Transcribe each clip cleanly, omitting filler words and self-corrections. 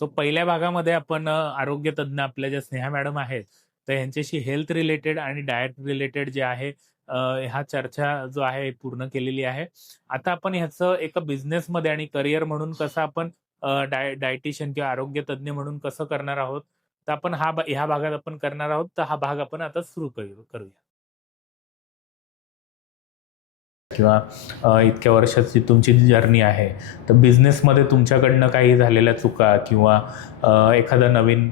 So पहिल्या भागामध्ये आपण आरोग्य तज्ञ आपल्या ज्या स्नेहा मॅडम आहेत, तर यांच्याशी हेल्थ रिलेटेड आणि डाएट रिलेटेड जे आहे ह्या चर्चा जो आहे पूर्ण केलेली आहे. आता आपण ह्याचं एका बिझनेसमध्ये आणि करिअर म्हणून कसं आपण डायटिशियन किंवा आरोग्य तज्ञ म्हणून कसं करणार आहोत, तर आपण ह्या भागात आपण करणार आहोत. तर हा भाग आपण आता सुरू करूया. किंवा इतक्या वर्षाची तुमची जर्नी आहे, तर बिझनेसमध्ये तुमच्याकडनं काही झालेल्या चुका किंवा एखादा नवीन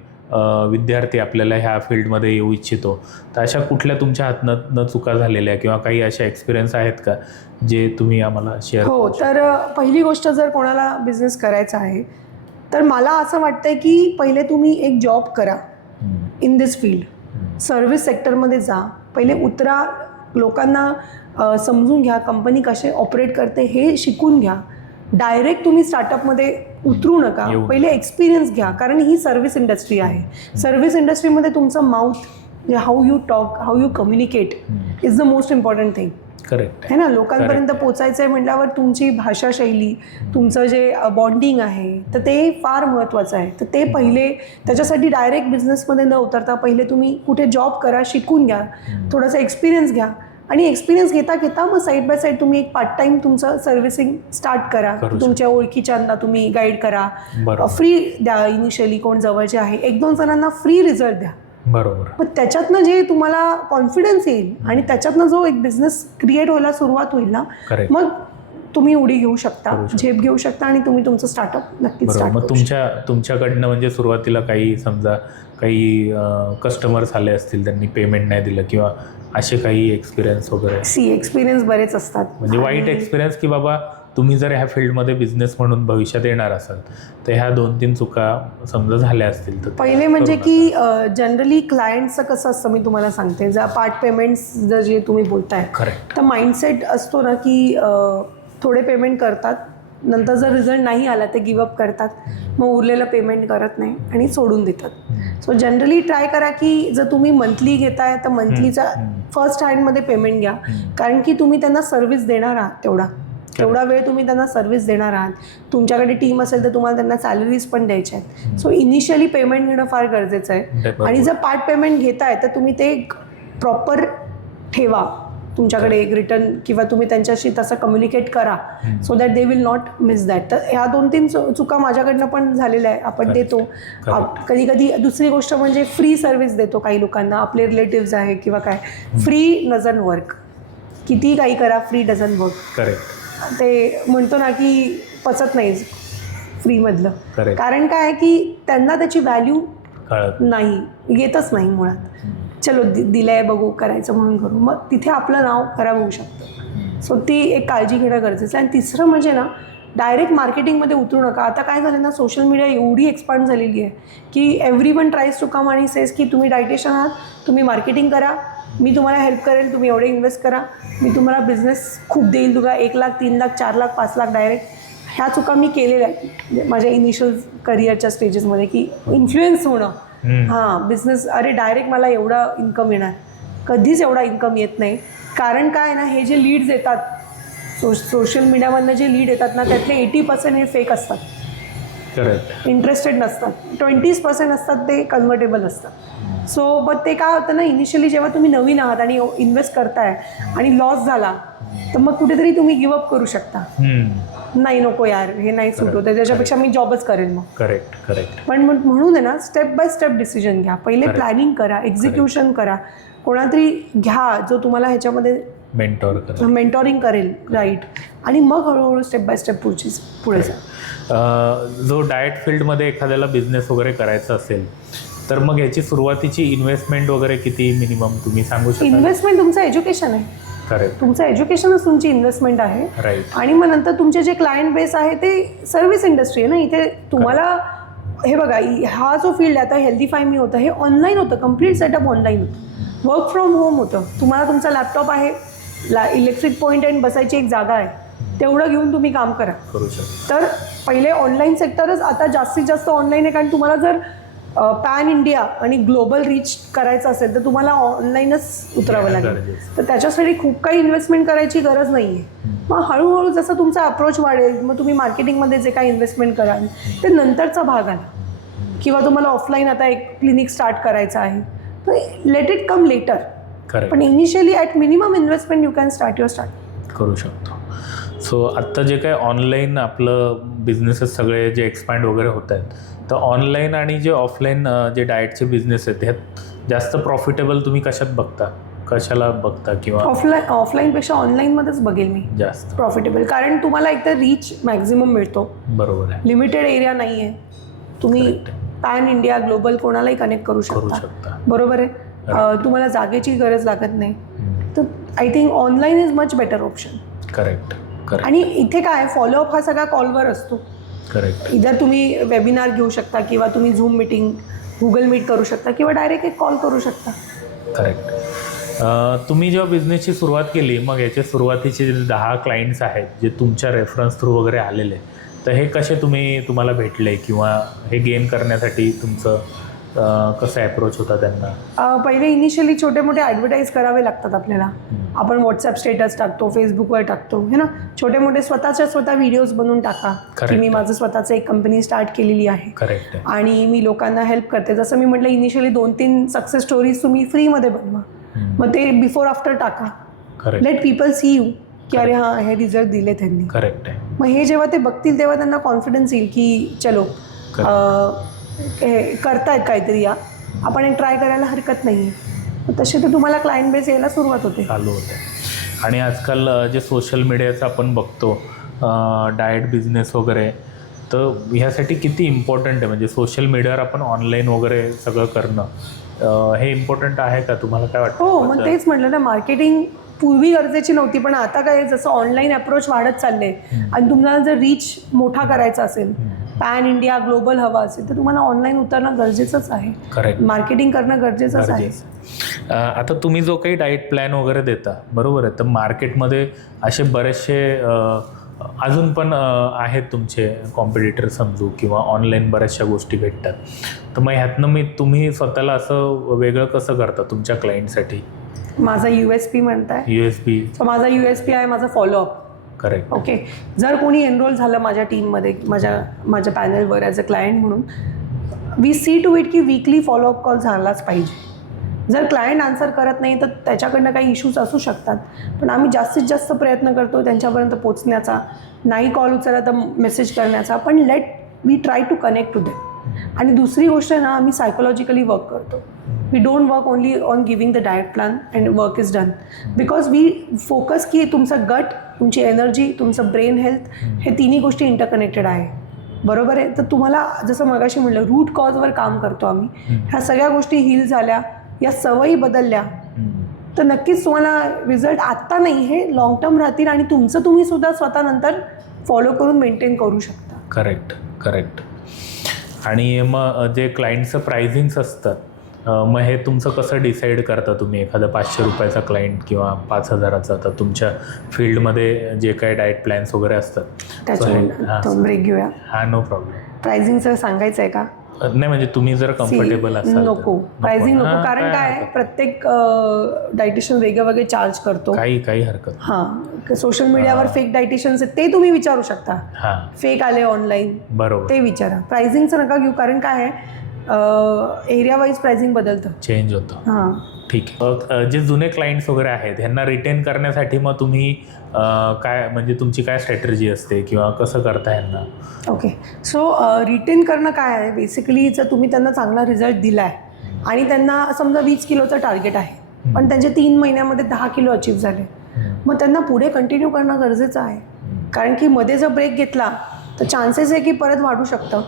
विद्यार्थी आपल्याला ह्या फील्डमध्ये येऊ इच्छितो, तर अशा कुठल्या तुमच्या हातनं न चुका झालेल्या किंवा काही अशा एक्सपिरियन्स आहेत का जे तुम्ही आम्हाला शेअर हो, तर पहिली गोष्ट जर कोणाला बिझनेस करायचा आहे तर मला असं वाटतंय की पहिले तुम्ही एक जॉब करा इन दिस फील्ड. सर्व्हिस सेक्टरमध्ये जा, पहिले उतरा, लोकांना समजून घ्या, कंपनी कसे ऑपरेट करते हे शिकून घ्या. डायरेक्ट तुम्ही स्टार्टअपमध्ये उतरू नका, पहिले एक्सपिरियन्स घ्या, कारण ही सर्व्हिस इंडस्ट्री आहे. सर्व्हिस इंडस्ट्रीमध्ये तुमचं mouth, how you talk, how you communicate is the most important thing. Correct है ना. लोकांपर्यंत पोचायचं आहे म्हटल्यावर तुमची भाषाशैली, तुमचं जे बॉन्डिंग आहे, तर ते फार महत्त्वाचं आहे. तर ते पहिले, त्याच्यासाठी डायरेक्ट बिझनेसमध्ये न उतरता पहिले तुम्ही कुठे जॉब करा, शिकून घ्या, थोडासा एक्सपिरियन्स घ्या, आणि एक्सपिरियन्स घेता घेता मग साईड बाय साईड तुम्ही एक पार्ट टाईम तुमचं सर्व्हिसिंग स्टार्ट करा. तुमच्या ओळखीच्यांना तुम्ही गाईड करा, फ्री द्या. इनिशियली कोण जवळचे आहे, 1-2 जणांना फ्री रिझल्ट द्या. बरोबर. मग त्याच्यातनं जे तुम्हाला कॉन्फिडन्स येईल आणि त्याच्यातनं जो एक बिझनेस क्रिएट व्हायला सुरुवात होईल ना, मग तुम्ही उडी घेऊ शकता, झेप घेऊ शकता आणि तुम्ही तुमचं स्टार्टअप नक्कीच स्टार्ट करू शकता. मग तुमच्याकडनं म्हणजे सुरुवातीला काही समजा काही कस्टमर्स आले असतील, त्यांनी पेमेंट नाही दिलं किंवा असे काही एक्सपिरियन्स वगैरे? एक्सपिरियन्स बरेच असतात. म्हणजे वाईट एक्सपिरियन्स की बाबा तुम्ही जर ह्या फील्डमध्ये बिझनेस म्हणून भविष्यात येणार असाल तर ह्या 2-3 चुका समजा झाल्या असतील तर? पहिले म्हणजे की जनरली क्लायंटचं कसं असतं मी तुम्हाला सांगते. जर पार्ट पेमेंट्स जर जे तुम्ही बोलताय, तर माइंडसेट असतो ना की थोडे पेमेंट करतात, नंतर जर रिझल्ट नाही आला तर गिवअप करतात, मग उरलेलं पेमेंट करत नाही आणि सोडून देतात. सो जनरली ट्राय करा की जर तुम्ही मंथली घेताय तर मंथलीचा फर्स्ट हँडमध्ये पेमेंट घ्या, कारण की तुम्ही त्यांना सर्व्हिस देणार आहात. तेवढा वेळ तुम्ही त्यांना सर्व्हिस देणार आहात. तुमच्याकडे टीम असेल तर तुम्हाला त्यांना सॅलरीज पण द्यायच्या आहेत. सो इनिशियली पेमेंट घेणं फार गरजेचं आहे. आणि जर पार्ट पेमेंट घेताय तर तुम्ही ते प्रॉपर ठेवा तुमच्याकडे एक रिटर्न, किंवा तुम्ही त्यांच्याशी तसं कम्युनिकेट करा so that they will not miss that. तर ह्या 2-3 चुका माझ्याकडनं पण झालेल्या आहे. आपण देतो कधी कधी. दुसरी गोष्ट म्हणजे फ्री सर्व्हिस देतो काही लोकांना, आपले रिलेटिव्स आहे किंवा काय. फ्री डझन वर्क, किती काही करा, फ्री डझन वर्क. करेक्ट. ते म्हणतो ना की पचत नाही फ्रीमधलं. कारण काय आहे की त्यांना त्याची व्हॅल्यू नाही, येतच नाही मुळात. चलो दिलंय बघू, करायचं म्हणून करू, मग तिथे आपलं नाव खराब होऊ शकतं. सो ती एक काळजी घेणं गरजेचं आहे. आणि तिसरं म्हणजे ना, डायरेक्ट मार्केटिंगमध्ये उतरू नका. आता काय झालं ना, सोशल मीडिया एवढी एक्सपांड झालेली आहे की एव्हरीवन ट्राईज टू कम आणि सेज की तुम्ही डायटिशियन आहात, तुम्ही मार्केटिंग करा, मी तुम्हाला हेल्प करेल, तुम्ही एवढे इन्व्हेस्ट करा, मी तुम्हाला बिझनेस खूप देईल, तुला 1 लाख, 3 लाख, 4 लाख, 5 लाख डायरेक्ट. ह्या चुका मी केलेल्या आहेत माझ्या इनिशियल करिअरच्या स्टेजेसमध्ये, की इन्फ्लुएन्स होणं. बिझनेस, अरे डायरेक्ट मला एवढा इन्कम येणार, कधीच एवढा इन्कम येत नाही. कारण काय ना, हे जे लीड्स येतात सोशल मीडियामधनं, जे लीड येतात ना, त्यातले 80% हे फेक असतात. इंटरेस्टेड नसतात. 20% असतात ते कन्व्हर्टेबल असतात. सो बट ते काय होतं ना, इनिशियली जेव्हा तुम्ही नवीन आहात आणि इन्व्हेस्ट करताय आणि लॉस झाला तर मग कुठेतरी तुम्ही गिवअप करू शकता. नाही, नको यार, हे नाही सूट होतं, त्याच्यापेक्षा मी जॉबच करेन मग. करेक्ट. पण म्हणून आहे ना, स्टेप बाय स्टेप डिसिजन घ्या. पहिले प्लॅनिंग करा, एक्झिक्युशन करा, कोणातरी घ्या जो तुम्हाला ह्याच्यामध्ये मेंटॉरिंग करेल, राईट. आणि मग हळूहळू स्टेप बाय स्टेप पुढे जा. जो डाएट फील्डमध्ये एखाद्याला बिझनेस वगैरे करायचा असेल तर मग याची सुरुवातीची इन्व्हेस्टमेंट वगैरे किती मिनिमम तुम्ही सांगू शकता? इन्व्हेस्टमेंट तुमचं एज्युकेशन आहे. तुमचं एज्युकेशनच तुमची इन्व्हेस्टमेंट आहे. आणि मग नंतर तुमचे जे क्लायंट बेस आहे ते सर्व्हिस इंडस्ट्री आहे ना. इथे तुम्हाला हे बघा, हा जो फील्ड आहे आता हेल्दीफाय मी होतं, हे ऑनलाईन होतं, कम्प्लीट सेटअप ऑनलाईन होतं, वर्क फ्रॉम होम होतं. तुम्हाला तुमचा लॅपटॉप आहे, इलेक्ट्रिक पॉईंट आणि बसायची एक जागा आहे, तेवढं घेऊन तुम्ही काम करा. तर पहिले ऑनलाईन सेक्टरच आता जास्तीत जास्त ऑनलाईन आहे. कारण तुम्हाला जर पॅन इंडिया आणि ग्लोबल रीच करायचं असेल तर तुम्हाला ऑनलाईनच उतरावं लागेल. तर त्याच्यासाठी खूप काही इन्व्हेस्टमेंट करायची गरज नाही आहे. मग हळूहळू जसं तुमचा अप्रोच वाढेल, मग तुम्ही मार्केटिंगमध्ये जे काही इन्व्हेस्टमेंट कराल ते नंतरचा भाग आला. किंवा तुम्हाला ऑफलाईन आता एक क्लिनिक स्टार्ट करायचं आहे, तर let it come later. Correct. पण initially at minimum investment you can start your start करू शकतो. सो आत्ता जे काय ऑनलाईन आपलं बिझनेसेस सगळे जे एक्सपॅन्ड वगैरे होत आहेत, तर ऑनलाईन आणि जे ऑफलाईन जे डाएटचे बिझनेस आहेत ह्यात जास्त प्रॉफिटेबल तुम्ही कशाला बघता किंवा ऑफलाईनपेक्षा ऑनलाईनमध्येच बघेल मी जास्त प्रॉफिटेबल. कारण तुम्हाला एकतर रीच मॅक्झिमम मिळतो. बरोबर आहे. लिमिटेड एरिया नाही आहे, तुम्ही पॅन इंडिया ग्लोबल कोणालाही कनेक्ट करू शकता. बरोबर आहे. तुम्हाला जागेची गरज लागत नाही. तर I think online is much better option. Correct. आणि इथे काय फॉलोअप हा सगळा कॉलवर असतो. करेक्ट. इधर तुम्ही वेबिनार घेऊ शकता किंवा तुम्ही झूम मीटिंग गुगल मीट करू शकता किंवा डायरेक्ट एक कॉल करू शकता. करेक्ट. तुम्ही जेव्हा बिझनेसची सुरुवात केली, मग याचे सुरुवातीचे जे 10 क्लायंट्स आहेत जे तुमच्या रेफरन्स थ्रू वगैरे आलेले, तर हे कसे तुम्हाला भेटले किंवा हे गेन करण्यासाठी तुमचं कसं अप्रोच होता त्यांना? पहिले इनिशियली छोटे मोठे ॲडव्हर्टाईज करावे लागतात आपल्याला. आपण व्हॉट्सअप स्टेटस टाकतो, फेसबुकवर टाकतो, है ना. छोटे मोठे स्वतः व्हिडिओज बनवून टाका की मी माझं स्वतःचं एक कंपनी स्टार्ट केलेली आहे. करेक्ट. आणि मी लोकांना हेल्प करते. जसं मी म्हटलं इनिशियली 2-3 सक्सेस स्टोरीज तुम्ही फ्रीमध्ये बनवा, मग ते बिफोर आफ्टर टाका. लेट पीपल सी यू की अरे हां हे रिझल्ट दिले त्यांनी. करेक्ट आहे. मग हे जेव्हा ते बघतील तेव्हा त्यांना कॉन्फिडन्स येईल की चलो हे करतायत काहीतरी, आपण एक ट्राय करायला हरकत नाही आहे. तसे तर तुम्हाला क्लायंट बेस यायला सुरुवात होते, चालू होते. आणि आजकाल जे सोशल मीडियाचं आपण बघतो डाएट बिझनेस वगैरे, तर ह्यासाठी किती इम्पॉर्टंट आहे? म्हणजे सोशल मीडियावर आपण ऑनलाईन वगैरे सगळं करणं हे इम्पॉर्टंट आहे का? तुम्हाला काय वाटतं? हो, मग तेच म्हटलं ना, मार्केटिंग पूर्वी गरजेची नव्हती, पण आता काय जसं ऑनलाईन अप्रोच वाढत चालले आणि तुम्हाला जर रीच मोठा करायचा असेल, पॅन इंडिया ग्लोबल हवा असेल, तर तुम्हाला ऑनलाईन उतरणं गरजेचंच आहे. करेक्ट. मार्केटिंग करणं गरजेचंच आहे. आता तुम्ही जो काही डाएट प्लॅन वगैरे देता, बरोबर आहे, तर मार्केटमध्ये असे बरेचसे अजून पण आहेत तुमचे कॉम्पिटिटर समजू, किंवा ऑनलाईन बऱ्याचशा गोष्टी भेटतात. तर मग ह्यातनं तुम्ही स्वतःला असं वेगळं कसं करता तुमच्या क्लायंटसाठी? माझा USP म्हणताय? USP. माझा USP आहे माझा फॉलोअप. करेक्ट. ओके. जर कोणी एनरोल झालं माझ्या टीममध्ये, माझ्या पॅनलवर ॲज अ क्लायंट म्हणून, वी सी टू इट की वीकली फॉलोअप कॉल झालाच पाहिजे. जर क्लायंट आन्सर करत नाही तर त्याच्याकडनं काही इश्यूज असू शकतात, पण आम्ही जास्तीत जास्त प्रयत्न करतो त्यांच्यापर्यंत पोचण्याचा. नाही कॉल उचलला तर मेसेज करण्याचा, पण we try to connect to them. आणि दुसरी गोष्ट आहे ना, आम्ही सायकोलॉजिकली वर्क करतो. We don't work only on giving the diet plan and work is done, because we focus की तुमचं गट, तुमची एनर्जी, तुमचं ब्रेन हेल्थ, हे तिन्ही गोष्टी इंटरकनेक्टेड आहे. बरोबर आहे. तर तुम्हाला जसं मगाशी म्हटलं, रूट कॉजवर काम करतो आम्ही. ह्या सगळ्या गोष्टी हील झाल्या, या सवयी बदलल्या, तर नक्कीच तुम्हाला रिझल्ट आत्ता नाही, हे लॉंग टर्म राहतील आणि तुमचं तुम्ही सुद्धा स्वतः नंतर फॉलो करून मेंटेन करू शकता. करेक्ट. आणि मग जे क्लायंटचं प्राइसिंग्स असतात, मग हे तुमचं कसं डिसाईड करता तुम्ही? एखादा 500 रुपयाचा क्लायंट किंवा 5000चा, तर तुमच्या फील्डमध्ये जे काही डाएट प्लॅन्स वगैरे असतात त्याच्यावर ब्रेक घेऊया. हा, नो प्रॉब्लेम. प्राइसिंगचं सांगायचं आहे का? नाही, म्हणजे तुम्ही जर कम्फर्टेबल असाल. नको, प्राइसिंग नको. कारण काय आहे, प्रत्येक डायटिशियन वेगळे चार्ज करतो. काही हरकत. हां, सोशल मीडियावर फेक डायटिशियन्स आहेत, ते तुम्ही विचारू शकता. फेक आले ऑनलाईन, बरोबर, ते विचारा. प्राइसिंगचं नका घेऊ, कारण काय आहे, एरिया वाईज प्राइसिंग बदलतं, चेंज होतं. हां, ठीक आहे. जे जुने क्लायंट्स वगैरे आहेत ह्यांना रिटेन करण्यासाठी मग तुम्ही काय, म्हणजे तुमची काय स्ट्रॅटेजी असते किंवा कसं करता ह्यांना? ओके. सो रिटेन करणं काय आहे, बेसिकली जर तुम्ही त्यांना चांगला रिझल्ट दिला आहे आणि त्यांना समजा 20 किलोचं टार्गेट आहे, पण त्यांचे 3 महिन्यामध्ये 10 किलो अचीव झाले, मग त्यांना पुढे कंटिन्यू करणं गरजेचं आहे. कारण की मध्ये जर ब्रेक घेतला तर चान्सेस आहे की परत वाढू शकतं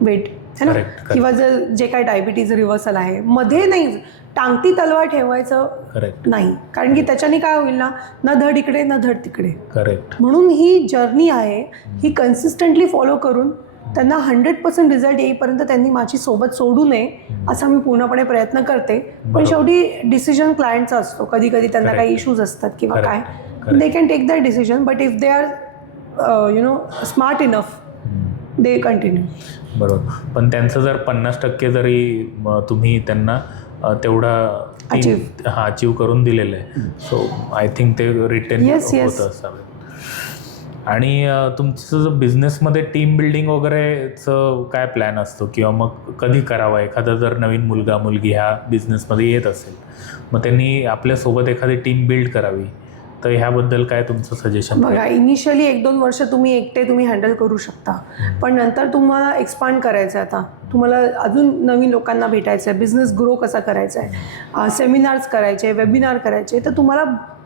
वेट, है ना. किंवा जर जे काही डायबिटीज रिव्हर्सल आहे, मध्ये नाही टांगती तलवार ठेवायचं नाही, कारण की त्याच्याने काय होईल ना, न धड इकडे न धड तिकडे. करेक्ट. म्हणून ही जर्नी आहे, ही कन्सिस्टंटली फॉलो करून त्यांना 100% रिझल्ट येईपर्यंत त्यांनी माझी सोबत सोडू नये असा मी पूर्णपणे प्रयत्न करते. पण शेवटी डिसिजन क्लायंटचा असतो. कधी कधी त्यांना काही इश्यूज असतात किंवा काय, they can take that decision, but if they are smart enough they continue. बरोबर. पण त्यांचं जर 50% जरी तुम्ही त्यांना तेवढा अचीव करून दिलेलं आहे, सो आय थिंक ते रिटेन होत असावे. आणि तुमचं जो बिझनेसमध्ये टीम बिल्डिंग वगैरेचं काय प्लॅन असतो किंवा मग कधी करावा? एखादा जर नवीन मुलगा मुलगी ह्या बिझनेसमध्ये येत असेल, मग त्यांनी आपल्यासोबत एखादी टीम बिल्ड करावी, तर ह्याबद्दल काय तुमचं सजेशन? बघा, इनिशियली 1-2 वर्ष तुम्ही एकटे हँडल करू शकता, पण नंतर तुम्हाला एक्सपांड करायचं आहे. आता तुम्हाला अजून नवीन लोकांना भेटायचं आहे, बिझनेस ग्रो कसा करायचा आहे, सेमिनार्स करायचे, वेबिनार करायचे, तर तुम्हाला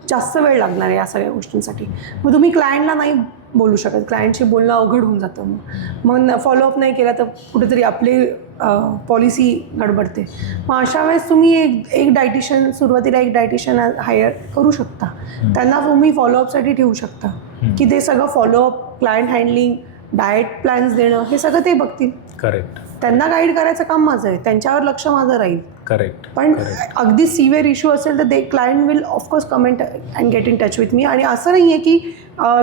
जास्त वेळ लागणार आहे या सगळ्या गोष्टींसाठी. मग तुम्ही क्लायंटला नाही बोलू शकत, क्लायंटशी बोलणं अवघड होऊन जातं. मग फॉलोअप नाही केला तर कुठेतरी आपली पॉलिसी गडबडते. मग अशा वेळेस तुम्ही एक डायटिशियन, सुरुवातीला एक डायटिशियन हायर करू शकता. त्यांना तुम्ही फॉलोअपसाठी ठेवू शकता की ते सगळं follow up, client handling, diet plans देणं, हे सगळं ते बघतील. करेक्ट. त्यांना गाईड करायचं काम माझं आहे, त्यांच्यावर लक्ष माझं राहील. करेक्ट. पण अगदी सिव्हिअर इश्यू असेल तर client will of course comment and get in touch with me. आणि असं नाही आहे की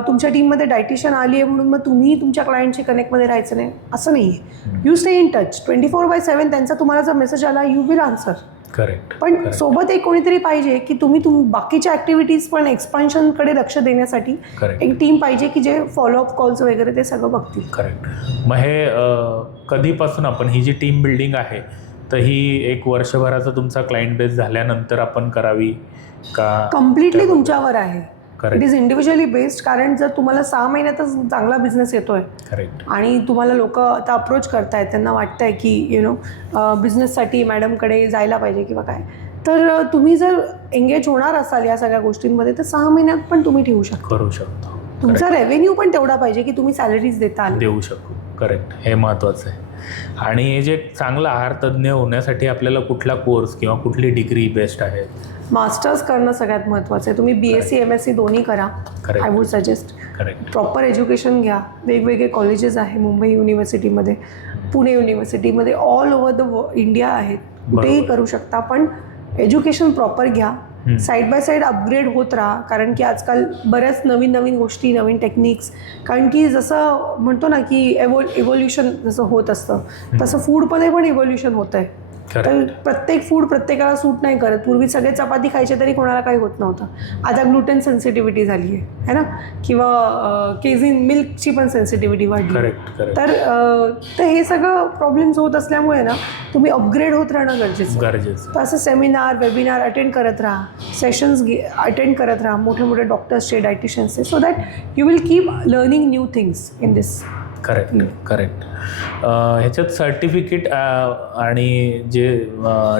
तुमच्या टीममध्ये डायटिशियन आली आहे म्हणून मग तुम्ही तुमच्या क्लायंटशी कनेक्टमध्ये राहायचं नाही, असं नाही आहे. You stay in touch 24/7. त्यांचा तुम्हाला जर मेसेज आला, यू विल आन्सर. करेक्ट. पण सोबत एक कोणीतरी पाहिजे की तुम्ही बाकीच्या ॲक्टिव्हिटीज पण एक्सपान्शनकडे लक्ष देण्यासाठी एक टीम पाहिजे की जे फॉलोअप कॉल्स वगैरे ते सगळं बघतील. करेक्ट. मग हे कधीपासून आपण ही जी टीम बिल्डिंग आहे, तर ही 1 वर्षभराचा तुमचा क्लायंट बेस झाल्यानंतर आपण करावी का? कम्प्लिटली तुमच्यावर आहे. Correct. It is individually based. कारण जर तुम्हाला 6 महिन्यातच चांगला बिझनेस येतोय करेक्ट आणि तुम्हाला लोक आता अप्रोच करतायत, त्यांना वाटतंय की बिझनेससाठी मॅडमकडे जायला पाहिजे किंवा काय, तर तुम्ही जर एंगेज होणार असाल या सगळ्या गोष्टींमध्ये तर 6 महिन्यात पण तुम्ही ठेवू शकता. करू शकतो. तुमचा रेव्हेन्यू पण तेवढा पाहिजे की तुम्ही सॅलरीज देऊ शकू. करेक्ट. हे महत्त्वाचं आहे. आणि हे जे चांगला आहार तज्ज्ञ होण्यासाठी आपल्याला कुठला कोर्स किंवा कुठली डिग्री बेस्ट आहे? मास्टर्स करणं सगळ्यात महत्त्वाचं आहे. तुम्ही BSc MSc दोन्ही करा. I would suggest. Correct. Proper education घ्या. वेगवेगळे कॉलेजेस आहे, मुंबई युनिव्हर्सिटीमध्ये, पुणे युनिव्हर्सिटीमध्ये, ऑल ओव्हर द इंडिया आहेत, कुठेही करू शकता. पण एज्युकेशन प्रॉपर घ्या. साईड बाय साईड अपग्रेड होत राहा. कारण की आजकाल बऱ्याच नवीन गोष्टी, नवीन टेक्निक्स, कारण की जसं म्हणतो ना की इव्होल्युशन जसं होत असतं तसं फूडमध्ये पण इव्होल्युशन होतं आहे. तर प्रत्येक फूड प्रत्येकाला सूट नाही करत. पूर्वी सगळे चपाती खायचे तरी कोणाला काही होत नव्हतं. आता ग्लुटेन सेन्सिटिव्हिटी झाली आहे ना, किंवा केझिन मिल्कची पण सेन्सिटिव्हिटी वाढली. तर हे सगळं प्रॉब्लेम्स होत असल्यामुळे ना तुम्ही अपग्रेड होत राहणं गरजेचं. तर असं सेमिनार, वेबिनार अटेंड करत राहा, सेशन्स अटेंड करत राहा मोठे मोठे डॉक्टर्सचे, डायटिशियन्सचे, so that you will keep learning new things in this. Correct. ह्याच्यात सर्टिफिकेट आणि जे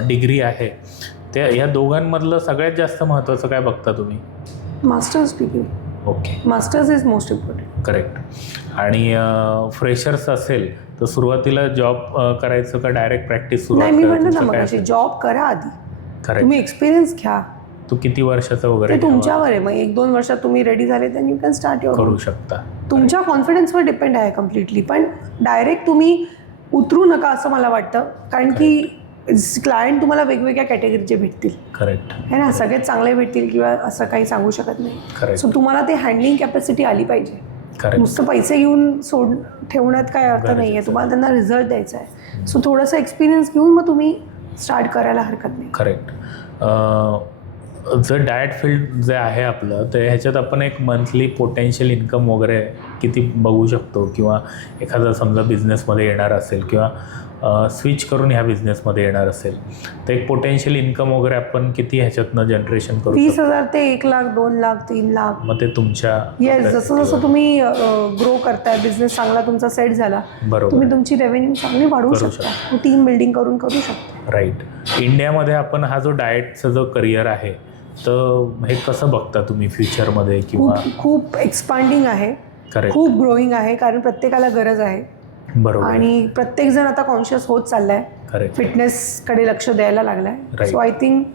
डिग्री आहे त्या ह्या दोघांमधलं सगळ्यात जास्त महत्त्वाचं काय बघता तुम्ही? Masters degree. Okay. Masters is most important. Correct. आणि फ्रेशर्स असेल तर सुरुवातीला जॉब करायचं का डायरेक्ट प्रॅक्टिस सुरू? नाही, मी म्हणतो ना मगाशी, जॉब करा आधी. करेक्ट. तुम्ही एक्सपिरियन्स घ्या. तू किती वर्षाचा वगैरे ते तुमच्यावर आहे. मग 1-2 वर्षात तुम्ही रेडी झाले तर यू कॅन स्टार्ट युअर. करू शकता. तुमच्या कॉन्फिडन्सवर डिपेंड आहे कम्प्लिटली. पण डायरेक्ट तुम्ही उतरू नका असं मला वाटतं. कारण की क्लायंट तुम्हाला वेगवेगळ्या कॅटेगरीचे भेटतील. करेक्ट. है ना, सगळेच चांगले भेटतील किंवा असं काही सांगू शकत नाही. सो तुम्हाला ते हँडलिंग कॅपॅसिटी आली पाहिजे. नुसतं पैसे घेऊन ठेवण्यात काय अर्थ नाही आहे. तुम्हाला त्यांना रिझल्ट द्यायचा आहे. सो थोडंसं एक्सपिरियन्स घेऊन मग तुम्ही स्टार्ट करायला हरकत नाही. करेक्ट. जर डाएट फील्ड जे आहे आपलं, तर ह्याच्यात आपण एक मंथली पोटेन्शियल इन्कम वगैरे किती बघू शकतो? किंवा एखादा समजा बिझनेसमध्ये येणार असेल किंवा स्विच करून ह्या बिझनेसमध्ये येणार असेल तर एक पोटेन्शियल इन्कम वगैरे आपण किती ह्याच्यातनं जनरेशन करू? 20,000 ते 1 लाख, 2 लाख, 3 लाख. मग ते तुमच्या जसं जसं तुम्ही ग्रो करताय, बिझनेस चांगला तुमचा सेट झाला, तुम्ही तुमची रेव्हेन्यू चांगली वाढवू शकता. टीम बिल्डिंग करून करू शकता. राईट. इंडियामध्ये आपण हा जो डाएटचा जो करिअर आहे तर हे कसं बघता तुम्ही फ्युचरमध्ये? किंवा खूप एक्सपांडिंग आहे, खूप ग्रोईंग आहे. कारण प्रत्येकाला गरज आहे. बरोबर. आणि प्रत्येकजण आता कॉन्शियस होत चाललाय, फिटनेसकडे लक्ष द्यायला लागलाय. सो आय थिंक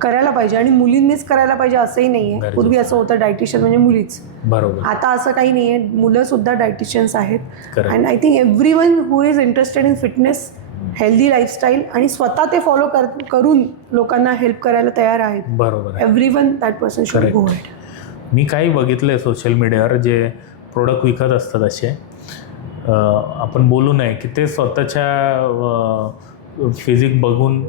करायला पाहिजे. आणि मुलींनीच करायला पाहिजे असंही नाहीये. पूर्वी असं होतं डायटिशियन म्हणजे मुलीच. बरोबर. आता असं काही नाहीये, मुलं सुद्धा डायटिशियन्स आहेत. And I think everyone who is interested in fitness, healthy lifestyle आणि स्वतः ते फॉलो करून लोकांना हेल्प करायला तयार आहेत. बरोबर. Everyone that person should go ahead. मी काही बघितलंय सोशल मीडियावर जे प्रोडक्ट विकत असतात असे, आपण बोलू नये की ते स्वतःच्या फिजिक बघून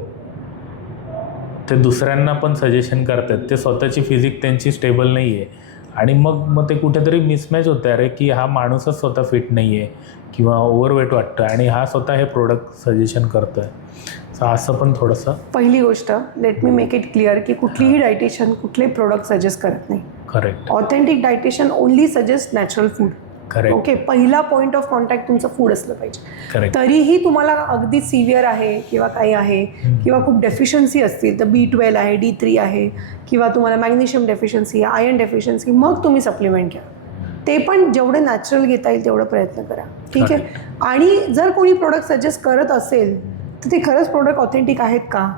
ते दुसऱ्यांना पण सजेशन करतात. ते स्वतःची फिजिक त्यांची स्टेबल नाही आहे आणि मग ते कुठेतरी मिसमॅच होतं, अरे की हा माणूसच स्वतः फिट नाही आहे किंवा ओव्हरवेट वाटतं आणि हा स्वतः हे प्रोडक्ट सजेशन करतोय. सो असं पण थोडंसं. पहिली गोष्ट, let me make it clear की कुठलीही डायटिशियन कुठले प्रोडक्ट सजेस्ट करत नाही. Correct. Authentic dietitian only suggest natural food. Correct. Okay, पहिला पॉईंट ऑफ कॉन्टॅक्ट तुमचं फूड असलं पाहिजे. करेक्ट. तरीही तुम्हाला अगदी सिव्हिअर आहे किंवा काही आहे किंवा खूप डेफिशियन्सी असतील तर B12 आहे, D3 आहे किंवा तुम्हाला मॅग्नेशियम डेफिशियन्सी आहे, आयर्न डेफिशियन्सी, मग तुम्ही सप्लिमेंट घ्या. ते पण जेवढे नॅचरल घेता येईल तेवढा प्रयत्न करा. ठीक आहे. आणि जर कोणी प्रोडक्ट सजेस्ट करत असेल तर ते खरंच प्रोडक्ट ऑथेंटिक आहेत का,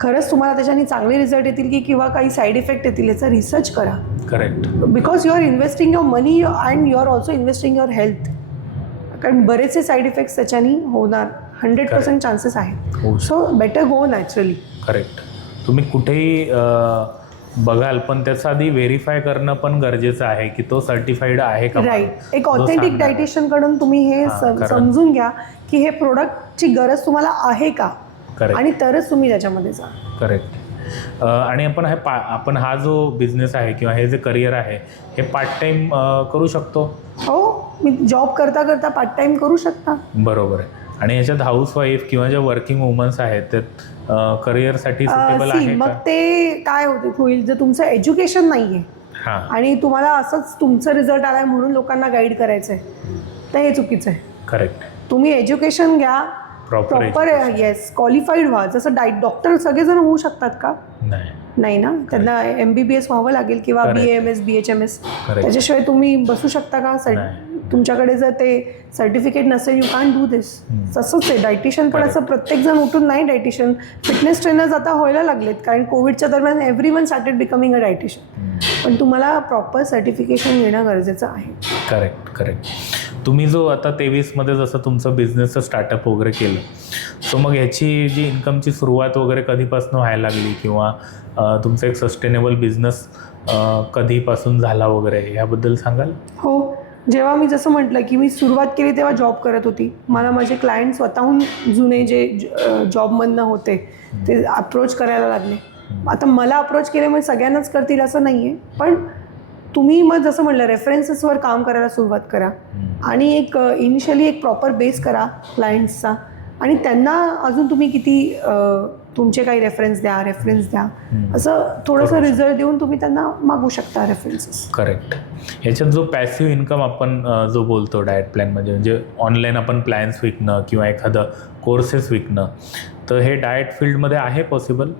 खरंच तुम्हाला त्याच्याने चांगले रिझल्ट येतील की किंवा काही साईड इफेक्ट येतील याचा रिसर्च करा. Correct. Because you are investing your money and you are also investing your health. कारण बरेचसे साईड इफेक्ट्स त्याच्याने होणार, 100% चान्सेस आहेत. So better go naturally. Correct. तुम्ही कुठेही बघाल पण त्याचं आधी व्हेरीफाय करणं पण गरजेचं आहे की तो सर्टिफाईड आहे का. राईट. एक ऑथेंटिक डायटिशियन कडून तुम्ही हे समजून घ्या की हे प्रोडक्टची गरज तुम्हाला आहे का, आणि तरच तुम्ही त्याच्यामध्ये जा. करेक्ट. आणि आपण हा जो बिझनेस आहे किंवा हे जे करिअर आहे हे पार्ट टाइम करू शकतो. हो, मी जॉब करता करता पार्ट टाइम करू शकता. बरोबर आहे. आणि ह्याच्यात हाऊसवाईफ किंवा ज्या वर्किंग वुमन्स आहेत त्यात करिअरसाठी सुटेबल आहे मग का? ते काय होईल, जर तुमचं एज्युकेशन नाहीये आणि तुम्हाला असंच तुमचं रिझल्ट आलाय म्हणून लोकांना गाईड करायचंय तर हे चुकीचं आहे. करेक्ट. तुम्ही एज्युकेशन घ्या, प्रॉपर येस क्वालिफाईड व्हा. जसं डॉक्टर सगळेजण होऊ शकतात का? नाही ना. त्यांना MBBS व्हावं लागेल किंवा BAMS BHMS. त्याच्याशिवाय तुम्ही बसू शकता का? तुमच्याकडे जर ते सर्टिफिकेट नसेल, यू कॅन डू दिस. तसंच आहे डायटिशियन पण. असं प्रत्येक जण उठून नाही डायटिशियन. फिटनेस ट्रेनर्स आता व्हायला लागलेत कारण कोविडच्या दरम्यान everyone started becoming a dietitian. पण तुम्हाला प्रॉपर सर्टिफिकेशन घेणं गरजेचं आहे. करेक्ट. करेक्ट. तुम्ही जो आता 23मध्ये जसं तुमचं बिझनेसचं स्टार्टअप वगैरे केलं, सो मग ह्याची जी इन्कमची सुरुवात वगैरे कधीपासून व्हायला लागली किंवा तुमचा एक सस्टेनेबल बिझनेस कधीपासून झाला वगैरे याबद्दल सांगाल? हो, जेव्हा मी जसं म्हटलं की मी सुरुवात केली तेव्हा जॉब करत होती. मला माझे क्लायंट स्वतःहून जुने जे जॉबमधनं होते ते अप्रोच करायला लागले. आता मला अप्रोच केल्यामुळे सगळ्यांनाच करतील असं नाही आहे, पण तुम्ही मग जसं म्हटलं रेफरन्सेसवर काम करायला सुरुवात करा आणि एक इनिशियली एक प्रॉपर बेस करा क्लायंट्सचा आणि त्यांना अजून तुम्ही किती तुमचे काही रेफरन्स द्या, असं थोडंसं रिझल्ट देऊन तुम्ही त्यांना मागू शकता रेफरन्सेस. करेक्ट. ह्याच्यात जो पॅसिव्ह इन्कम आपण जो बोलतो डाएट प्लॅन म्हणजे ऑनलाईन आपण प्लॅन्स विकणं किंवा एखादं कोर्सेस विकणं, तर हे डाएट फील्डमध्ये आहे पॉसिबल?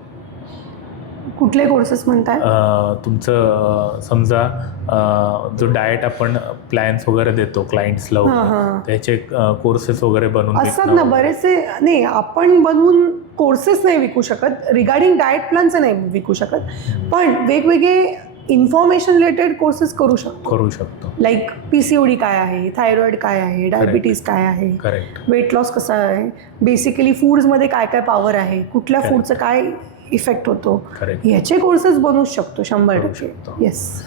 कुठले कोर्सेस म्हणताय? तुमचं समजा जो डाएट आपण प्लॅन्स वगैरे देतो क्लायंट्सला त्याचे कोर्सेस वगैरे बनवून असतात ना बरेचसे. नाही, आपण बनवून कोर्सेस नाही विकू शकत, रिगार्डिंग डाएट प्लॅनचं नाही विकू शकत, पण वेगवेगळे इन्फॉर्मेशन रिलेटेड कोर्सेस करू शकतो. लाईक PCOD काय आहे, थायरॉइड काय आहे, डायबिटीज काय आहे, वेट लॉस कसा आहे, बेसिकली फूड्समध्ये काय काय पॉवर आहे, कुठल्या फूडचं काय इफेक्ट होतो, याचे कोर्सेस बनवू शकतो 100%. येस.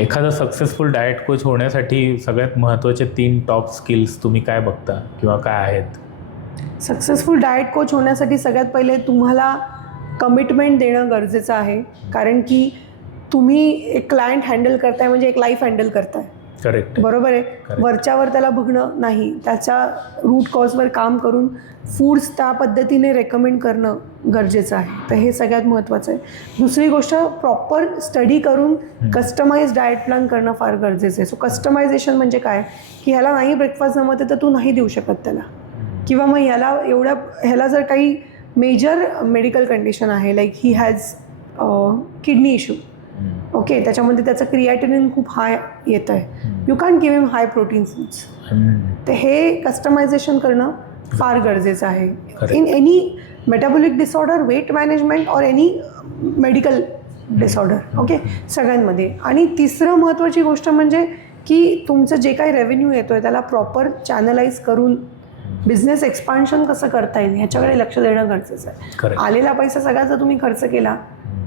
एखादा सक्सेसफुल डाएट कोच होण्यासाठी सगळ्यात महत्त्वाचे 3 टॉप स्किल्स तुम्ही काय बघता किंवा काय आहेत? सक्सेसफुल डाएट कोच होण्यासाठी सगळ्यात पहिले तुम्हाला कमिटमेंट देणं गरजेचं आहे. कारण की तुम्ही एक क्लायंट हँडल करताय म्हणजे एक लाईफ हँडल करताय. करेक्ट. बरोबर आहे. वरच्यावर त्याला बघणं नाही, त्याच्या रूट कॉजवर काम करून फूड्स त्या पद्धतीने रेकमेंड करणं गरजेचं आहे. तर हे सगळ्यात महत्त्वाचं आहे. दुसरी गोष्ट, प्रॉपर स्टडी करून कस्टमाइज डाएट प्लॅन करणं फार गरजेचं आहे. सो कस्टमायझेशन म्हणजे काय की ह्याला नाही ब्रेकफास्ट जमत आहे तर तू नाही देऊ शकत त्याला, किंवा मग ह्याला जर काही मेजर मेडिकल कंडिशन आहे, like he has kidney issue, okay, त्याच्यामध्ये त्याचं क्रिएटिनिन खूप हाय येतं आहे, you can give him high protein foods. तर हे कस्टमायझेशन करणं फार गरजेचं आहे in any metabolic disorder, weight management और एनी मेडिकल डिसऑर्डर. ओके, सगळ्यांमध्ये. आणि तिसरं महत्त्वाची गोष्ट म्हणजे की तुमचं जे काही रेव्हेन्यू येतो आहे त्याला प्रॉपर चॅनलाइज करून बिझनेस एक्सपान्शन कसं करता येईल ह्याच्याकडे लक्ष देणं गरजेचं आहे. आलेला पैसा सगळा जर तुम्ही खर्च केला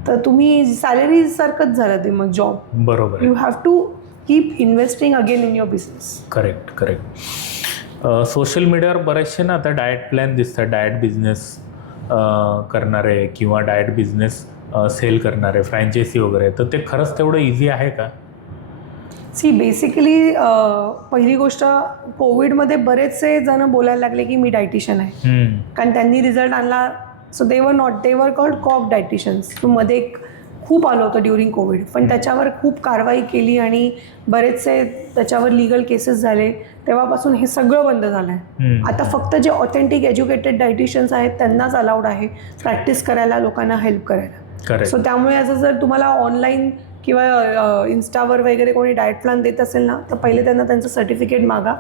तर तुम्ही सॅलरी सारखंच झालं ते मग जॉब. बरोबर. You have to keep investing again in your business. Correct. Social मीडियावर बरेचसे ना आता डाएट प्लॅन दिसतात, डाएट बिझनेस करणारे किंवा डाएट बिझनेस सेल करणारे फ्रँचायसी वगैरे, तर ते खरंच तेवढं इझी आहे का? बेसिकली पहिली गोष्ट, कोविडमध्ये बरेचसे जण बोलायला लागले की मी डायटिशियन आहे, कारण त्यांनी रिझल्ट आणला. So they were called cock डायटिशियन्स. मध्ये एक खूप आलं होतं ड्युरिंग कोविड, पण त्याच्यावर खूप कारवाई केली आणि बरेचसे त्याच्यावर लिगल केसेस झाले. तेव्हापासून हे सगळं बंद झालं आहे. आता फक्त जे ऑथेंटिक एज्युकेटेड डायटिशियन्स आहेत त्यांनाच अलाउड आहे प्रॅक्टिस करायला, लोकांना हेल्प करायला. सो त्यामुळे असं जर तुम्हाला ऑनलाईन किंवा इन्स्टावर वगैरे कोणी डाएट प्लॅन देत असेल ना, तर पहिले त्यांना त्यांचं सर्टिफिकेट मागा,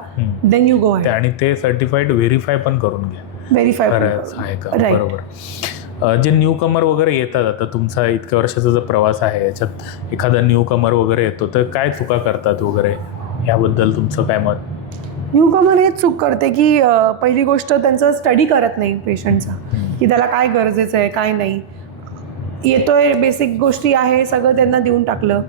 देन यू गो. आणि ते सर्टिफाईड व्हेरीफाय पण करून घ्या, व्हेरीफाय आहे का. बरोबर. जे न्यू कमर वगैरे येतात, आता तुमचा इतक्या वर्षाचा जो प्रवास आहे याच्यात एखादा न्यू कमर वगैरे येतो, तर काय चुका करतात वगैरे, याबद्दल तुमचं काय मत? न्यू कमर हेच चूक करते की पहिली गोष्ट त्यांचं स्टडी करत नाही पेशंटचा, की त्याला काय गरजेचं आहे काय नाही. येतोय बेसिक गोष्टी आहे सगळं त्यांना देऊन टाकलं,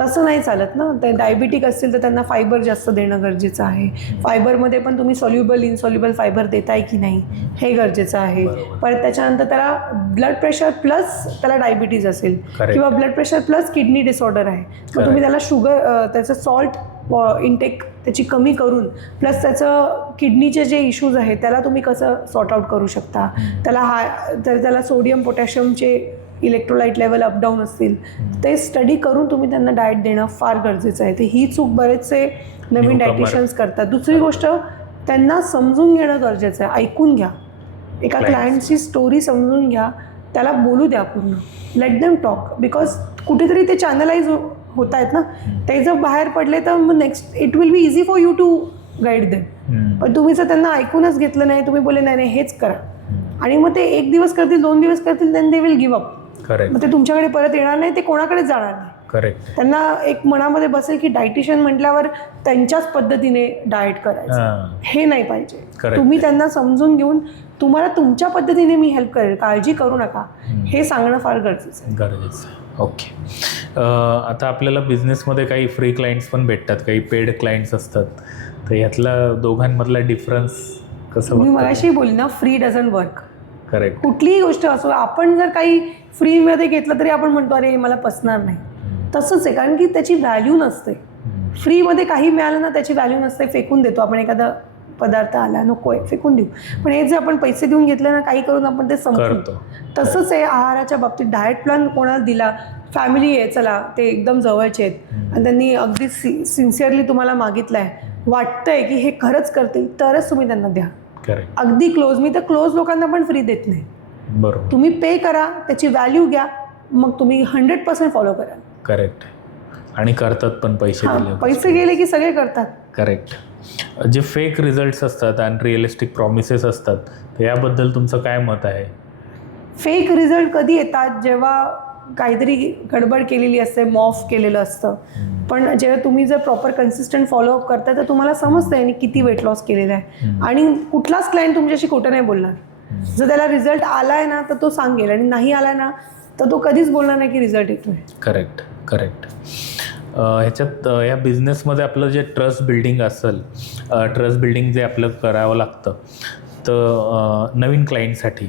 तसं नाही चालत ना. ते डायबिटिक असतील तर त्यांना फायबर जास्त देणं गरजेचं आहे. फायबरमध्ये पण तुम्ही सॉल्युबल इनसॉल्युबल फायबर देताय की नाही हे गरजेचं आहे. परत त्याच्यानंतर त्याला ब्लड प्रेशर प्लस त्याला डायबिटीज असेल किंवा blood pressure plus kidney disorder आहे, मग तुम्ही त्याला शुगर, त्याचं सॉल्ट इंटेक त्याची कमी करून प्लस त्याचं किडनीचे जे इश्यूज आहेत त्याला तुम्ही कसं सॉर्ट आउट करू शकता. त्याला सोडियम पोटॅशियमचे इलेक्ट्रोलाइट लेवल अपडाऊन असतील ते स्टडी करून तुम्ही त्यांना डाएट देणं फार गरजेचं आहे. तर ही चूक बरेचसे नवीन डायटिशियन्स करतात. दुसरी गोष्ट, त्यांना समजून घेणं गरजेचं आहे. ऐकून घ्या, एका क्लायंटची स्टोरी समजून घ्या, त्याला बोलू द्या पूर्ण, लेट देम टॉक. बिकॉज कुठेतरी ते चॅनलाइज होत आहेत ना, ते जर बाहेर पडले तर मग next it will be easy for you to guide them. पण तुम्ही जर त्यांना ऐकूनच घेतलं नाही, तुम्ही बोलले नाही हेच करा, आणि मग ते 1 दिवस करतील 2 दिवस करतील, then they will give up. मग ते तुमच्याकडे परत येणार नाही, ते कोणाकडेच जाणार नाही. त्यांना एक मनामध्ये बसेल की डायटिशियन म्हटल्यावर त्यांच्याच पद्धतीने डाएट करायचं, हे नाही पाहिजे. तुम्ही त्यांना समजून घेऊन तुम्हाला तुमच्या पद्धतीने मी हेल्प करेल, काळजी करू नका, हे सांगणं फार गरजेचं आहे. ओके. आता आपल्याला बिझनेसमध्ये काही फ्री क्लायंट्स पण भेटतात, काही पेड क्लायंट्स असतात, तर यातला दोघांमधला डिफरन्स कसं? मी मगाशी बोलली ना, फ्री डझंट वर्क. करेक्ट. कुठलीही गोष्ट असो, आपण जर काही फ्रीमध्ये घेतलं तरी आपण म्हणतो अरे मला पसणार नाही. तसंच आहे, कारण की त्याची व्हॅल्यू नसते. फ्रीमध्ये काही मिळालं ना त्याची व्हॅल्यू नसते, फेकून देतो आपण. एखादा पदार्थ आला, नको आहे फेकून देऊ. पण हे जे आपण पैसे देऊन घेतले ना, काही करून आपण ते संपवतो. तसंच आहे आहाराच्या बाबतीत. डाएट प्लॅन कोणाला दिला, फॅमिली आहे चला, ते एकदम जवळचे आहेत आणि त्यांनी अगदी सिन्सिअरली तुम्हाला मागितलं आहे, वाटतंय की हे खरंच करतील, तरच तुम्ही त्यांना द्या. अगदी क्लोज, मी तर क्लोज लोकांना पण फ्री देत नाही. बरोबर. तुम्ही पे करा, त्याची व्हॅल्यू घ्या, मग तुम्ही 100% फॉलो करा. करेक्ट. आणि करतात पण, पैसे दिले, पैसे गेले की सगळे करतात. करेक्ट. जे फेक रिझल्ट्स असतात आणि रिअलिस्टिक प्रॉमिसेस असतात, तर याबद्दल तुमचं काय मत आहे? फेक रिझल्ट कधी येतात? जेव्हा काहीतरी गडबड केलेली असते, मॉफ केलेलं असतं. पण जेव्हा तुम्ही जर प्रॉपर कन्सिस्टंट फॉलोअप करता तर तुम्हाला समजतं आहे किती वेट लॉस केलेला आहे. आणि कुठलाच क्लायंट तुमच्याशी खोटं नाही बोलणार. जर त्याला रिझल्ट आला आहे ना तर तो सांगेल, आणि नाही आला ना तर तो कधीच बोलणार नाही की रिझल्ट येतोय. करेक्ट. ह्याच्यात या बिझनेसमध्ये आपलं जे ट्रस्ट बिल्डिंग असेल, ट्रस्ट बिल्डिंग जे आपलं करावं लागतं, तर नवीन क्लायंटसाठी,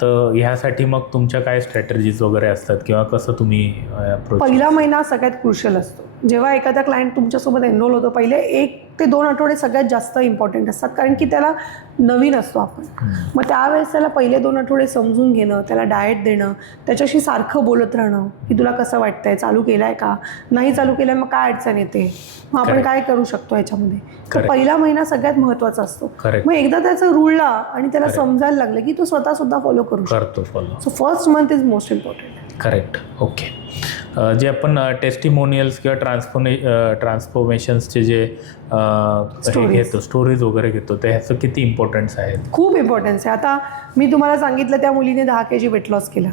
तर ह्यासाठी मग तुमच्या काय स्ट्रॅटेजीज वगैरे असतात किंवा कसं तुम्ही अप्रोच? पहिला महिना सगळ्यात क्रुशियल असतो. जेव्हा एखादा क्लायंट तुमच्यासोबत एनरोल होतो, पहिले 1 ते 2 आठवडे सगळ्यात जास्त इम्पॉर्टंट असतात, कारण की त्याला नवीन असतो आपण. मग त्यावेळेस त्याला पहिले 2 आठवडे समजून घेणं, त्याला डाएट देणं, त्याच्याशी सारखं बोलत राहणं की तुला कसं वाटतंय, चालू केलं आहे का, नाही चालू केलं मग काय अडचण येते, मग आपण काय करू शकतो याच्यामध्ये. तर पहिला महिना सगळ्यात महत्त्वाचा असतो. मग एकदा त्याचं रुळला आणि त्याला समजायला लागलं की तो स्वतः सुद्धा फॉलो करू शकतो. So first month is most important. Correct. Okay. जे आपण टेस्टिमोनियल्स किंवा ट्रान्सफॉर्मेशन्सचे जे घेतो, स्टोरीज वगैरे घेतो, तर ह्याचं किती इम्पॉर्टन्स आहे? खूप इम्पॉर्टन्स आहे. आता मी तुम्हाला सांगितलं त्या मुलीने 10 kg वेट लॉस केला,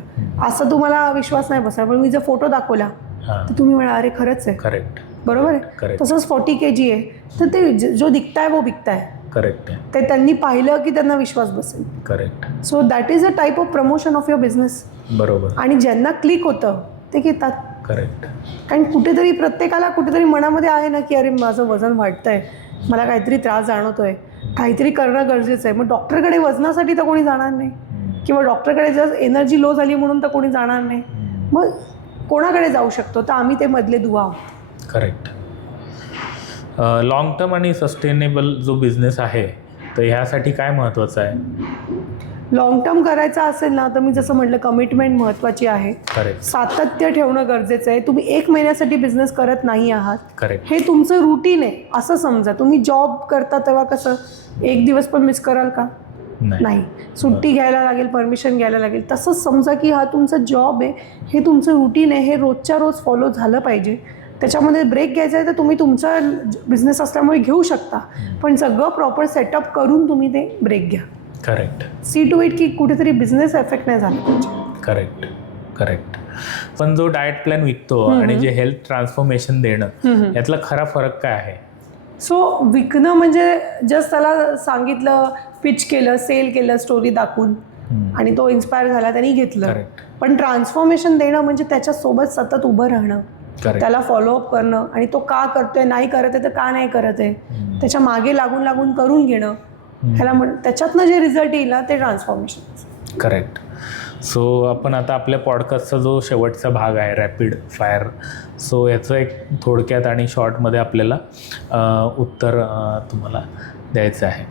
असं तुम्हाला विश्वास नाही बसणार, पण मी जर फोटो दाखवला तर तुम्ही म्हणा अरे खरंच आहे. करेक्ट. बरोबर आहे. तसंच 40 kg आहे, तर ते जो दिखता है वो बिकता है. करेक्ट. ते त्यांनी पाहिलं की त्यांना विश्वास बसेल. Correct. So that is a type of promotion of your business. बरोबर. आणि ज्यांना क्लिक होतं ते घेतात. करेक्ट. कारण कुठेतरी प्रत्येकाला कुठेतरी मनामध्ये आहे ना की अरे माझं वजन वाढतंय, मला काहीतरी त्रास जाणवतोय, काहीतरी करणं गरजेचं आहे. मग डॉक्टरकडे वजनासाठी तर कोणी जाणार नाही, किंवा डॉक्टरकडे जर एनर्जी लो झाली म्हणून तर कोणी जाणार नाही. मग कोणाकडे जाऊ शकतो, तर आम्ही ते मधले दुवा आहोत. करेक्ट. लॉंग टर्म आणि सस्टेनेबल जो बिझनेस आहे तर ह्यासाठी काय महत्त्वाचं आहे? लॉंग टर्म करायचा असेल ना, तर मी जसं म्हटलं कमिटमेंट महत्त्वाची आहे. करेक्ट. सातत्य ठेवणं गरजेचं आहे. तुम्ही 1 महिन्यासाठी बिझनेस करत नाही आहात. करेक्ट. हे तुमचं रुटीन आहे असं समजा. तुम्ही जॉब करता तेव्हा कसं 1 दिवस पण मिस कराल का? नाही. सुट्टी घ्यायला लागेल, परमिशन घ्यायला लागेल. तसंच समजा की हा तुमचा जॉब आहे, हे तुमचं रुटीन आहे, हे रोजच्या रोज फॉलो झालं पाहिजे. त्याच्यामध्ये ब्रेक घ्यायचा आहे तर तुम्ही तुमचा बिझनेस असल्यामुळे घेऊ शकता, पण सगळं प्रॉपर सेटअप करून तुम्ही ते ब्रेक घ्या. करेक्ट. सी टू इट की कुठेतरी बिझनेस एफेक्ट नाही झाला पाहिजे. करेक्ट. करेक्ट. पण जो डाएट प्लॅन विकतो आणि जे हेल्थ ट्रान्सफॉर्मेशन देणं यातला खरा फरक काय आहे? सो विकणं म्हणजे जस्ट त्याला सांगितलं, पिच केलं, सेल केलं, स्टोरी दाखवून, आणि तो इन्स्पायर झाला, त्यांनी घेतलं. पण ट्रान्सफॉर्मेशन देणं म्हणजे त्याच्यासोबत सतत उभं राहणं, त्याला फॉलोअप करणं, आणि तो का करतोय, नाही करत आहे तर का नाही करत आहे, त्याच्या मागे लागून लागून करून घेणं. ह्याला त्याच्यातनं जे रिझल्ट येईल ना ते ट्रान्सफॉर्मेशन. करेक्ट. सो आपण आता आपल्या पॉडकास्टचा जो शेवटचा भाग आहे रॅपिड फायर, सो याचं एक थोडक्यात आणि शॉर्टमध्ये आपल्याला उत्तर तुम्हाला द्यायचं आहे.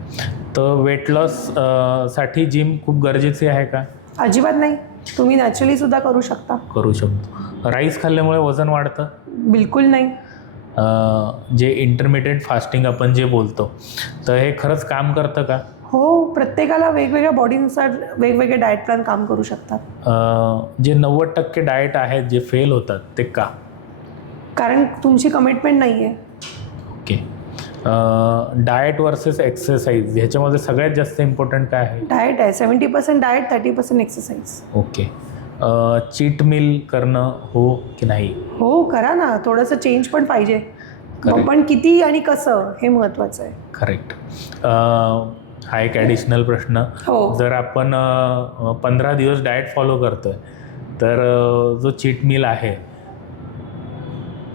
तर वेट लॉस साठी जिम खूप गरजेची आहे का? अजिबात नाही. तुम्ही नॅचरली सुद्धा करू शकता. करू शकतो. राईस खाल्ल्यामुळे वजन वाढतं? बिलकुल नाही. जे इंटरमिडिएट फास्टिंग आपण जे बोलतो तर हे खरंच काम करतं का? हो, प्रत्येकाला वेगवेगळ्या बॉडीनुसार वेगवेगळे डाएट प्लॅन काम करू शकतात. जे 90% डाएट आहेत जे फेल होतात ते का? कारण तुमची कमिटमेंट नाही आहे. ओके. डाएट वर्सेस एक्सरसाइज ह्याच्यामध्ये सगळ्यात जास्त इम्पॉर्टंट काय आहे? डाएट आहे. 70% diet, 30% exercise. Okay. Cheat meal करणं हो की नाही? हो, करा ना. थोडंसं चेंज पण पाहिजे, पण किती आणि कसं हे महत्त्वाचं आहे. करेक्ट. हा एक ॲडिशनल प्रश्न. जर आपण 15 दिवस डाएट फॉलो करतोय तर जो चीट मील आहे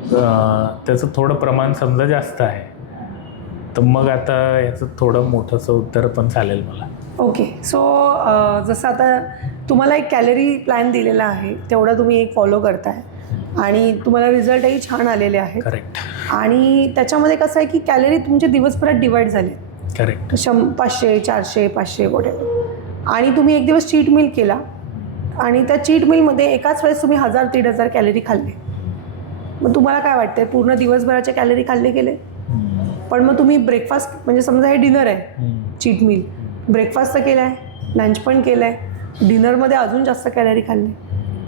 त्याचं थोडं प्रमाण समजा जास्त आहे, तर मग आता याचं थोडं मोठंसं उत्तर पण चालेल मला. ओके. सो जसं आता तुम्हाला एक कॅलरी प्लॅन दिलेला आहे, तेवढं तुम्ही एक फॉलो करताय आणि तुम्हाला रिझल्टही छान आलेले आहेत. करेक्ट. आणि त्याच्यामध्ये कसं आहे की कॅलरी तुमचे दिवसभरात डिवाईड झाले. करेक्ट. 500, 400, 500 वगैरे. आणि तुम्ही एक दिवस चीट मील केला आणि त्या चीट मीलमध्ये एकाच वेळेस तुम्ही 1000-1500 कॅलरी खाल्ले. मग तुम्हाला काय वाटतंय? पूर्ण दिवसभराचे कॅलरी खाल्ले गेले. पण मग तुम्ही ब्रेकफास्ट, म्हणजे समजा हे डिनर आहे चीट मील, ब्रेकफास्ट तर केला आहे, लंच पण केलं आहे, डिनरमध्ये अजून जास्त कॅलरी खाल्ले.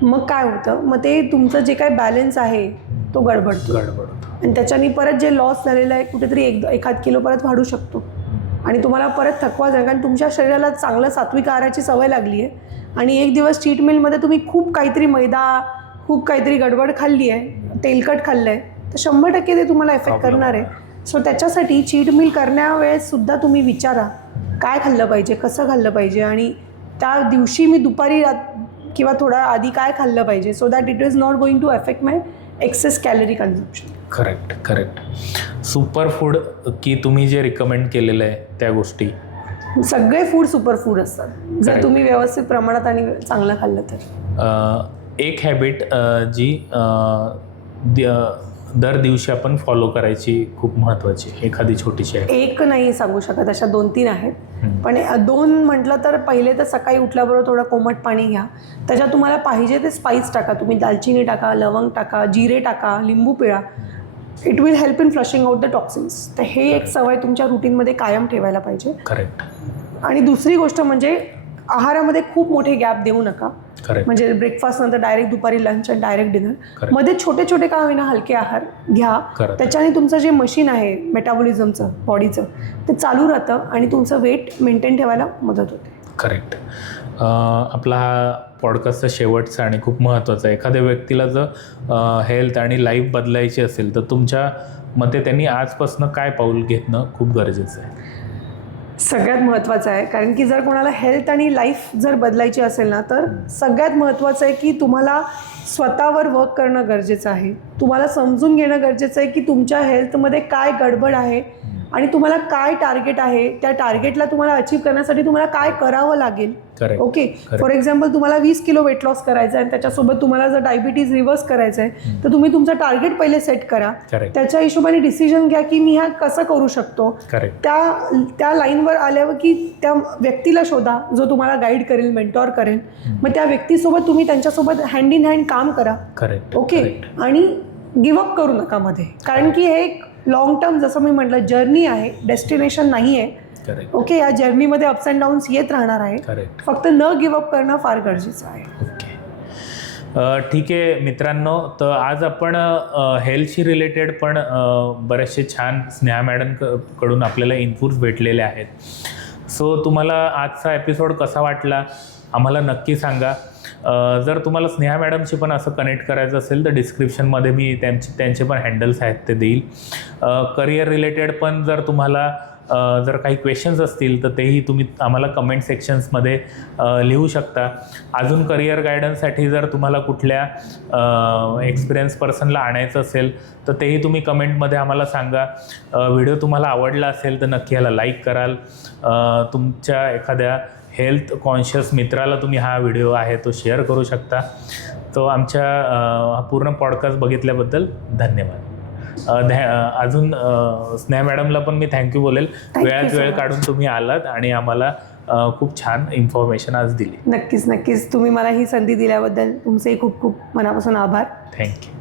मग काय होतं? मग ते तुमचं जे काय बॅलन्स आहे तो गडबडतो. आणि त्याच्याने परत जे लॉस झालेलं आहे कुठेतरी 1-1.5 किलो परत वाढू शकतो आणि तुम्हाला परत थकवा जाईल. कारण तुमच्या शरीराला चांगलं सात्विक आहाराची सवय लागली आहे आणि एक दिवस चीट मीलमध्ये तुम्ही खूप काहीतरी मैदा, खूप काहीतरी गडबड खाल्ली आहे, तेलकट खाल्लं आहे, तर 100% ते तुम्हाला इफेक्ट करणार आहे. सो त्याच्यासाठी चीट मील करण्यावेळेस सुद्धा तुम्ही विचारा काय खाल्लं पाहिजे, कसं खाल्लं पाहिजे, आणि त्या दिवशी मी दुपारी किंवा थोडा आधी काय खाल्लं पाहिजे, so that it is not going to affect my excess calorie consumption. Correct. Correct. Super food की तुम्ही जे रिकमेंड केलेलं आहे त्या गोष्टी? सगळे फूड सुपर फूड असतात जर तुम्ही व्यवस्थित प्रमाणात आणि चांगलं खाल्लं तर. एक हॅबिट जी दर दिवशी आपण फॉलो करायची खूप महत्त्वाची, एखादी छोटीशी आहे? एक नाही सांगू शकत, अशा 2-3 आहेत. पण 2 म्हटलं तर पहिले तर सकाळी उठल्याबरोबर थोडं कोमट पाणी घ्या. त्याच्यात तुम्हाला पाहिजे ते स्पाइस टाका. तुम्ही दालचिनी टाका, लवंग टाका, जिरे टाका, लिंबू पिळा. It will help in flushing out the toxins. तर हे एक सवय तुमच्या रुटीनमध्ये कायम ठेवायला पाहिजे. करेक्ट. आणि दुसरी गोष्ट म्हणजे आहारामध्ये खूप मोठे गॅप देऊ नका. म्हणजे ब्रेकफास्ट नंतर डायरेक्ट दुपारी लंच आणि डायरेक्ट डिनर. मध्ये छोटे छोटे का होईना हलके आहार घ्या. त्याच्याने तुमचं जे मशीन आहे मेटाबॉलिझमचं, बॉडीचं, ते चालू राहतं आणि तुमचं वेट मेंटेन ठेवायला मदत होते. करेक्ट. आपला हा पॉडकास्टचा शेवटचा आणि खूप महत्त्वाचा आहे. एखाद्या व्यक्तीला जर हेल्थ आणि लाईफ बदलायची असेल तर तुमच्या मते त्यांनी आजपासून काय पाऊल घेणं खूप गरजेचं आहे? सगळ्यात महत्त्वाचं आहे, कारण की जर कोणाला हेल्थ आणि लाईफ जर बदलायची असेल ना, तर सगळ्यात महत्त्वाचं आहे की तुम्हाला स्वतःवर वर्क करणं गरजेचं आहे. तुम्हाला समजून घेणं गरजेचं आहे की तुमच्या हेल्थमध्ये काय गडबड आहे आणि तुम्हाला काय टार्गेट आहे, त्या टार्गेटला तुम्हाला अचीव करण्यासाठी तुम्हाला काय करावं लागेल. ओके, फॉर एक्झाम्पल तुम्हाला 20 किलो वेट लॉस करायचं आहे आणि त्याच्यासोबत तुम्हाला जर डायबिटीज रिव्हर्स करायचं आहे तर तुम्ही तुमचं टार्गेट पहिले सेट करा. त्याच्या हिशोबाने डिसिजन घ्या की मी हा कसं करू शकतो. त्या लाईनवर आल्यावर की त्या व्यक्तीला शोधा जो तुम्हाला गाईड करेल, मेंटॉर करेल. मग त्या व्यक्तीसोबत तुम्ही त्यांच्यासोबत हँड इन हँड काम करा. ओके, आणि गिव्हअप करू नका मध्ये, कारण की हे एक लॉंग टर्म, जसं मी म्हटलं, जर्नी आहे, डेस्टिनेशन नाही आहे. ओके, या जर्नीमध्ये अप्स अँड डाऊन्स येत राहणार आहे. फक्त न गिव्हअप करणं फार गरजेचं आहे. ठीक आहे मित्रांनो, तर आज आपण हेल्थशी रिलेटेड पण बरेचसे छान स्नेहा मॅडम कडून आपल्याला इनपुट्स भेटलेले आहेत. सो तुम्हाला आजचा एपिसोड कसा वाटला आम्हाला नक्की सांगा. जर तुम्हाला स्नेहा मॅडमशी पण असं कनेक्ट करायचं असेल तर डिस्क्रिप्शनमध्ये मी त्यांचे पण हँडल्स आहेत ते देईल. करिअर रिलेटेड पण जर तुम्हाला जर काही क्वेश्चन्स असतील तर तेही तुम्ही आम्हाला कमेंट सेक्शन्समध्ये लिहू शकता. अजून करिअर गायडन्ससाठी जर तुम्हाला कुठल्या एक्सपिरियन्स पर्सनला आणायचं असेल तर तेही तुम्ही कमेंटमध्ये आम्हाला सांगा. व्हिडिओ तुम्हाला आवडला असेल तर नक्की ह्याला लाईक कराल. तुमच्या एखाद्या हेल्थ कॉन्शियस मित्राला तुम्ही हा व्हिडिओ आहे तो शेअर करू शकता. तो आमच्या पूर्ण पॉडकास्ट बघितल्याबद्दल धन्यवाद. अजून स्नेहा मॅडमला पण मी थँक्यू बोलेल. वेळात वेळ काढून तुम्ही आलात आणि आम्हाला खूप छान इन्फॉर्मेशन आज दिली. नक्कीच नक्कीच, तुम्ही मला ही संधी दिल्याबद्दल तुमचे खूप खूप मनापासून आभार. थँक्यू.